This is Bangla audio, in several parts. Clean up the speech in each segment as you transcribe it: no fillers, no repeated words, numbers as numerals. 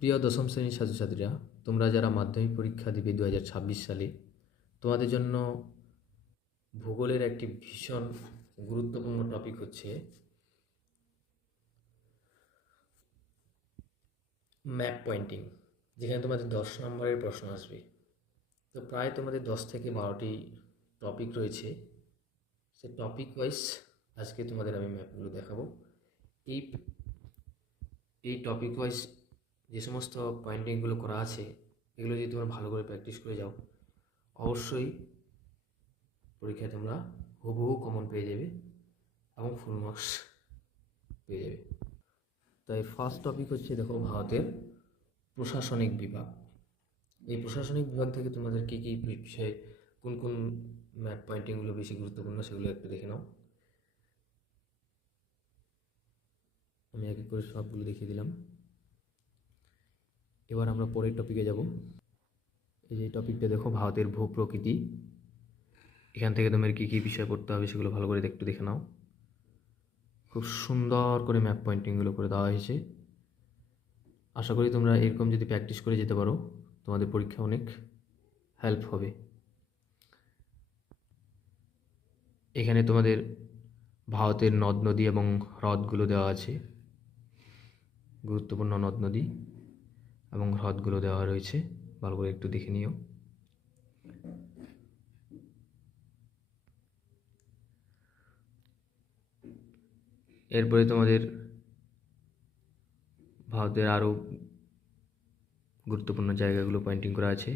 প্রিয় দশম শ্রেণীর ছাত্রছাত্রীরা, তোমরা যারা মাধ্যমিক পরীক্ষা দিবে 2026 সালে, তোমাদের জন্য ভূগোলের একটি ভীষণ গুরুত্বপূর্ণ টপিক হচ্ছে ম্যাপ পয়েন্টিং, যেখানে তোমাদের 10 নম্বরের প্রশ্ন আসবে। তো প্রায় তোমাদের 10 থেকে 12টি টপিক রয়েছে। সে টপিক ওয়াইজ আজকে তোমাদের আমি ম্যাপগুলো দেখাবো। এই এই টপিক ওয়াইজ যে সমস্ত পয়েন্টিংগুলো করা আছে, এগুলো যদি তোমরা ভালো করে প্র্যাকটিস করে যাও, অবশ্যই পরীক্ষায় তোমরা হুবহু কমন পেয়ে যাবে এবং ফুল মার্কস পেয়ে যাবে। তাই ফার্স্ট টপিক হচ্ছে, দেখো, ভারতের প্রশাসনিক বিভাগ। এই প্রশাসনিক বিভাগ থেকে তোমাদের কী কী বিষয়ে কোন কোন ম্যাপ পয়েন্টিংগুলো বেশি গুরুত্বপূর্ণ সেগুলো একটু দেখে নাও। আমি এক এক করে সবগুলো দেখিয়ে দিলাম। এবার আমরা পরের টপিকে যাব। এই যে টপিকটা দেখো, ভারতের ভূপ্রকৃতি। এখান থেকে তোমার কী কী বিষয় পড়তে হবে সেগুলো ভালো করে একটু দেখে নাও। খুব সুন্দর করে ম্যাপ পয়েন্টিংগুলো করে দেওয়া হয়েছে। আশা করি তোমরা এরকম যদি প্র্যাকটিস করে যেতে পারো, তোমাদের পরীক্ষা অনেক হেল্প হবে। এখানে তোমাদের ভারতের নদ নদী এবং হ্রদগুলো দেওয়া আছে, গুরুত্বপূর্ণ নদ নদী এবং হ্রদগুলো দেওয়া রয়েছে, ভালো করে একটু দেখে নিও। এরপরে তোমাদের ভারতের আরও গুরুত্বপূর্ণ জায়গাগুলো পয়েন্টিং করা আছে।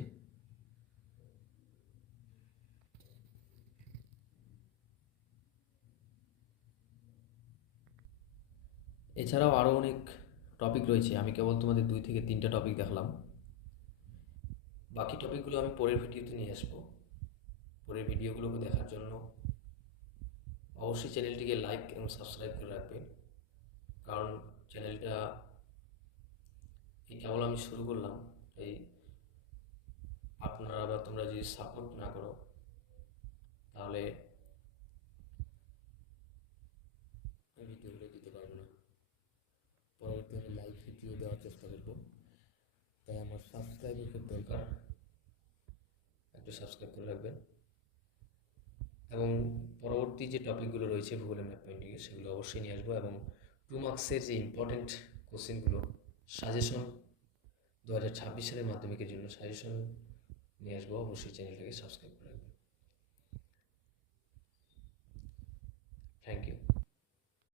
এছাড়াও আরও অনেক টপিক রয়েছে, আমি কেবল তোমাদের 2 থেকে 3টা টপিক দেখালাম। বাকি টপিকগুলো আমি পরের ভিডিওতে নিয়ে আসবো। পরের ভিডিওগুলোকে দেখার জন্য অবশ্যই চ্যানেলটিকে লাইক এবং সাবস্ক্রাইব করে রাখবে, কারণ চ্যানেলটা এই কেবল আমি শুরু করলাম। এই আপনারা বা তোমরা যদি সাপোর্ট না করো, তাহলে আমি ভিডিওগুলো দিতে পারবো না। পরবর্তী আমি লাইভ ভিডিও দেওয়ার চেষ্টা করব, তাই আমার সাবস্ক্রাইবের খুব দরকার। একটু সাবস্ক্রাইব করে রাখবেন এবং পরবর্তী যে টপিকগুলো রয়েছে ভূগোলের ম্যাপ পয়েন্টিংয়ে, সেগুলো অবশ্যই নিয়ে আসবো। এবং 2 মার্কসের যে ইম্পর্টেন্ট কোশ্চেনগুলো, সাজেশন 2026 সালের মাধ্যমিকের জন্য সাজেশন নিয়ে আসবো। অবশ্যই চ্যানেলটাকে সাবস্ক্রাইব